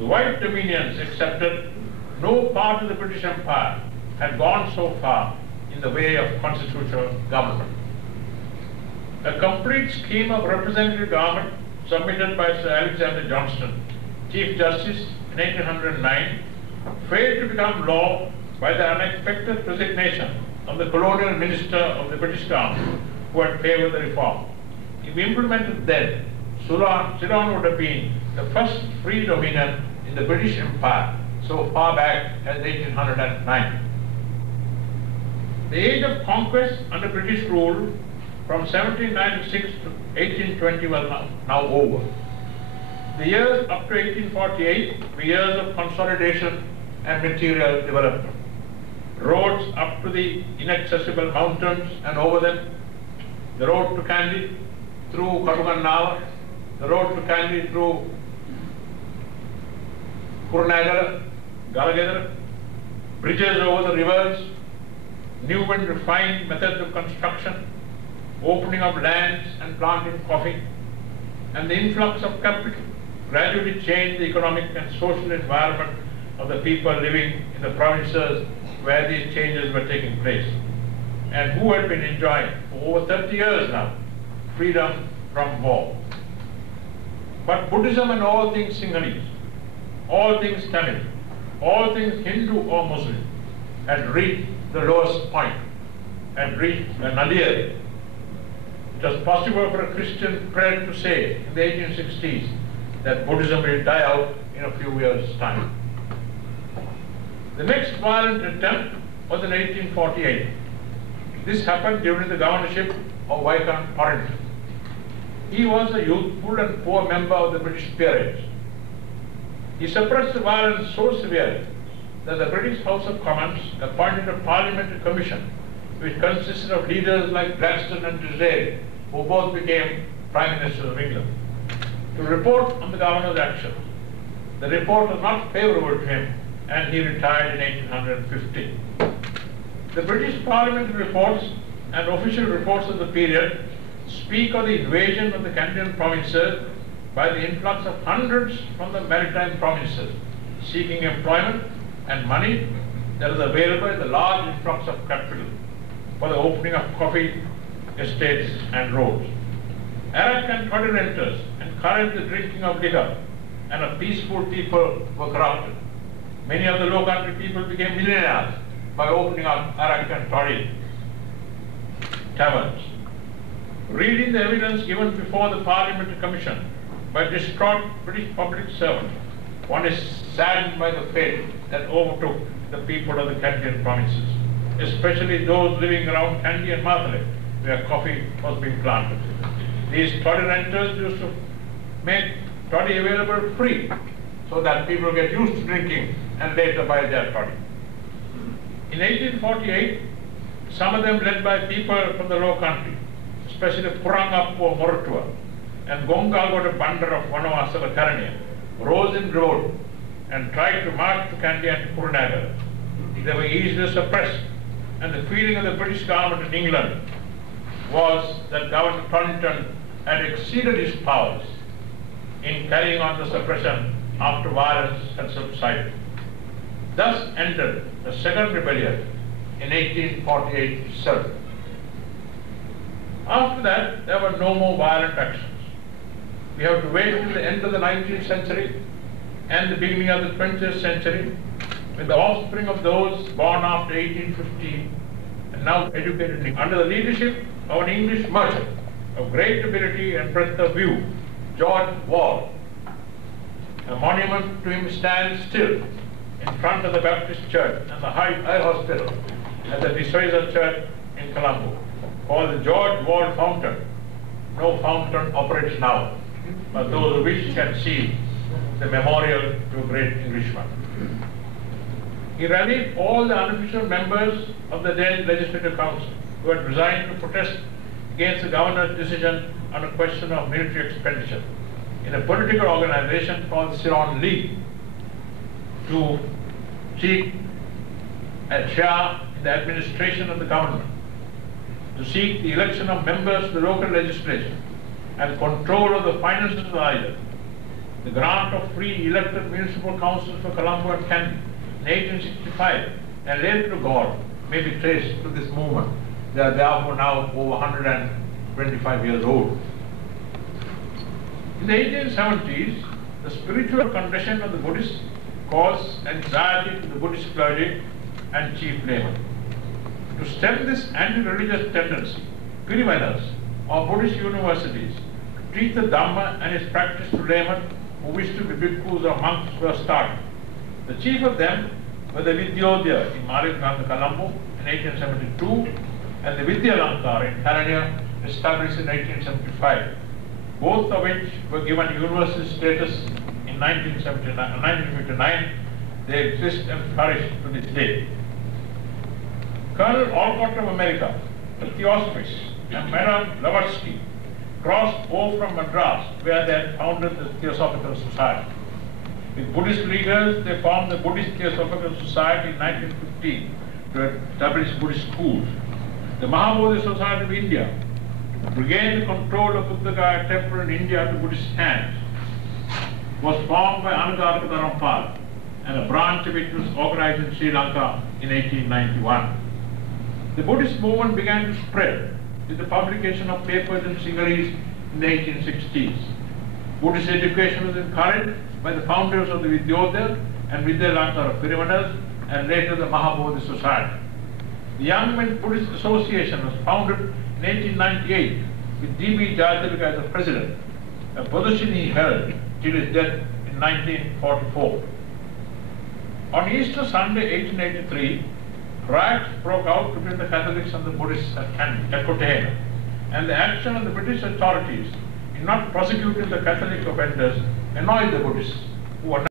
The white dominions accepted no part of the British Empire had gone so far in the way of constitutional government. A complete scheme of representative government submitted by Sir Alexander Johnston, Chief Justice in 1809, failed to become law by the unexpected resignation of the colonial minister of the British government who had favoured the reform. If implemented then, Ceylon would have been the first free dominion in the British Empire so far back as 1809. The age of conquest under British rule from 1796 to 1820 was now over. The years up to 1848 were years of consolidation and material development. Roads up to the inaccessible mountains and over them, the road to Kandy through Katugannava, the road to Kandy through Kurunegala, Galagedara, bridges over the rivers, new and refined methods of construction, opening of lands and planting coffee, and the influx of capital gradually changed the economic and social environment of the people living in the provinces where these changes were taking place, and who had been enjoying for over 30 years now freedom from war. But Buddhism and all things Sinhalese, all things Tamil, all things Hindu or Muslim had reached the lowest point, had reached a nadir. It was possible for a Christian prelate to say in the 1860s that Buddhism will die out in a few years' time. The next violent attempt was in 1848. This happened during the governorship of Viscount Torrington. He was a youthful and poor member of the British peerage. He suppressed the violence so severely that the British House of Commons appointed a parliamentary commission which consisted of leaders like Gladstone and Disraeli, who both became Prime Ministers of England, to report on the governor's actions. The report was not favourable to him, and he retired in 1850. The British parliamentary reports and official reports of the period speak of the invasion of the Canadian provinces by the influx of hundreds from the maritime provinces seeking employment and money that is available in the large influx of capital for the opening of coffee estates and roads. Arab and toddy renters encouraged the drinking of liquor, and a peaceful people were corrupted. Many of the low country people became millionaires by opening up Arab and toddy taverns. Reading the evidence given before the Parliamentary Commission by distraught British public servants, one is saddened by the fate that overtook the people of the Canadian provinces, especially those living around Kandy and Marthalet, where coffee was being planted. These toddy renters used to make toddy available free so that people get used to drinking and later buy their toddy. In 1848, some of them led by people from the low country, especially Purangappo Moratua and Gongalgoda Bandar of Vanavasala Karaniya, rose in revolt and tried to march to Kandy and Kurunegala. They were easily suppressed, and the feeling of the British government in England was that Governor Torrington had exceeded his powers in carrying on the suppression after violence had subsided. Thus ended the second rebellion in 1848 itself. After that, there were no more violent actions. We have to wait till the end of the 19th century and the beginning of the 20th century, when the offspring of those born after 1815 and now educated under the leadership of an English merchant of great ability and breadth of view, George Wall. A monument to him stands still in front of the Baptist Church and the High Hospital at the Desoiza Church in Colombo, called the George Wall Fountain. No fountain operates now, but those who wish can see the memorial to a great Englishman. He rallied all the unofficial members of the then Legislative Council who had resigned to protest against the governor's decision on a question of military expenditure in a political organization called the Ceylon League to seek a share in the administration of the government, to seek the election of members to the local legislature and control of the finances of the island, the grant of free elected municipal councils for Colombo and Kandy in 1865 and later to God may be traced to this movement. They are therefore now over 125 years old. In the 1870s, the spiritual condition of the Buddhists caused anxiety to the Buddhist clergy and chief laymen. To stem this anti-religious tendency, Pirivanas or Buddhist universities to teach the Dhamma and its practice to laymen who wished to be bhikkhus or monks were started. The chief of them were the Vidyodaya in Marikanda, Colombo in 1872 and the Vidyalankara in Harania established in 1875, both of which were given university status in 1959. They exist and flourish to this day. Colonel Olcott of America, the Theosophists, and Madame Blavatsky crossed over from Madras where they had founded the Theosophical Society. With Buddhist leaders, they formed the Buddhist Theosophical Society in 1915 to establish Buddhist schools. The Mahabodhi Society of India, to regain the control of Buddhagaya temple in India to Buddhist hands, was formed by Ananda Coomaraswamy, and a branch of it was organized in Sri Lanka in 1891. The Buddhist movement began to spread with the publication of papers and singaris in the 1860s. Buddhist education was encouraged by the founders of the Vidyodaya and Vidyalankara Pirivanas and later the Mahabodhi Society. The Young Men Buddhist Association was founded in 1898 with D.B. Jayatillaka as the president, a position he held till his death in 1944. On Easter Sunday 1883, riots broke out between the Catholics and the Buddhists at Kotehena, and the action of the British authorities in not prosecuting the Catholic offenders annoyed the Buddhists, who were